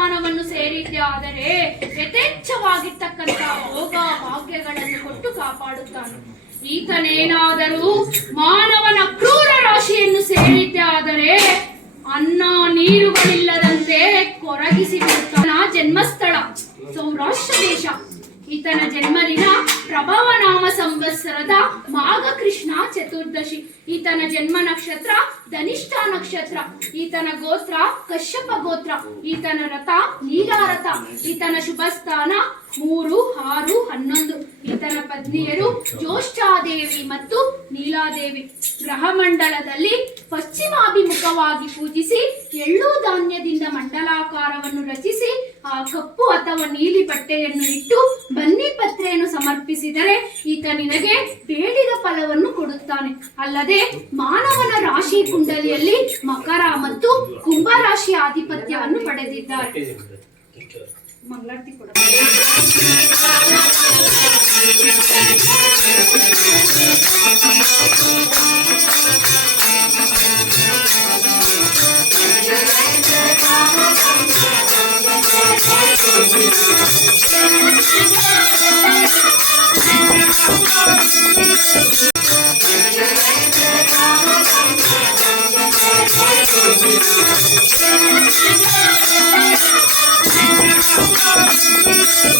ಸ್ಥಾನವನ್ನು ಸೇರಿದ್ದೆ ಆದರೆ ಯಥೇಚ್ಛವಾಗಿರ್ತಕ್ಕಂಥ ಭೋಗ ಭಾಗ್ಯಗಳನ್ನು ಕೊಟ್ಟು ಕಾಪಾಡುತ್ತಾನೆ. ಈತನೇನಾದರೂ ಮಾನವನ ಕ್ರೂರ ರಾಶಿಯನ್ನು ಸೇರಿದ್ದೆ ಆದರೆ ಅನ್ನ ನೀರುಗಳಿಲ್ಲದಂತೆ ಕೊರಗಿಸಿ ಜನ್ಮಸ್ಥಳ, ಸೌರಾಷ್ಟ್ರ ದೇಶ. ಈತನ ಜನ್ಮದಿನ ಪ್ರಭವ ನಾಮ ಸಂವತ್ಸರದ ಮಾಘ ಕೃಷ್ಣ ಚತುರ್ದಶಿ. ಈತನ ಜನ್ಮ ನಕ್ಷತ್ರ, ಧನಿಷ್ಠ ನಕ್ಷತ್ರ. ಈತನ ಗೋತ್ರ, ಕಶ್ಯಪ ಗೋತ್ರ. ಈತನ ರಥ ನೀಲಾರಥ ಈತನ ಶುಭ ಸ್ಥಾನ ಮೂರು, ಆರು, ಹನ್ನೊಂದು. ಈತನ ಪತ್ನಿಯರು ಜ್ಯೋಷ್ಠಾದೇವಿ ಮತ್ತು ನೀಲಾದೇವಿ. ಗ್ರಹಮಂಡಲದಲ್ಲಿ ಪಶ್ಚಿಮಾಭಿಮುಖವಾಗಿ ಪೂಜಿಸಿ ಎಳ್ಳು ಧಾನ್ಯದಿಂದ ಮಂಡಲಾಕಾರವನ್ನು ರಚಿಸಿ ಕಪ್ಪು ಅಥವಾ ನೀಲಿ ಬಟ್ಟೆಯನ್ನು ಇಟ್ಟು ಬನ್ನಿ ಪತ್ರೆಯನ್ನು ಸಮರ್ಪಿಸಿದರೆ ಈತ ನಿನಗೆ ಬೇಡಿದ ಫಲವನ್ನು ಕೊಡುತ್ತಾನೆ. ಅಲ್ಲದೆ ಮಾನವನ ರಾಶಿ ಕುಂಡಲಿಯಲ್ಲಿ ಮಕರ ಮತ್ತು ಕುಂಭ ರಾಶಿಯ ಆಧಿಪತ್ಯವನ್ನು ಪಡೆದಿದ್ದಾರೆ. ಮಂಗಳಾರತಿ ಕೊಡ Yeah.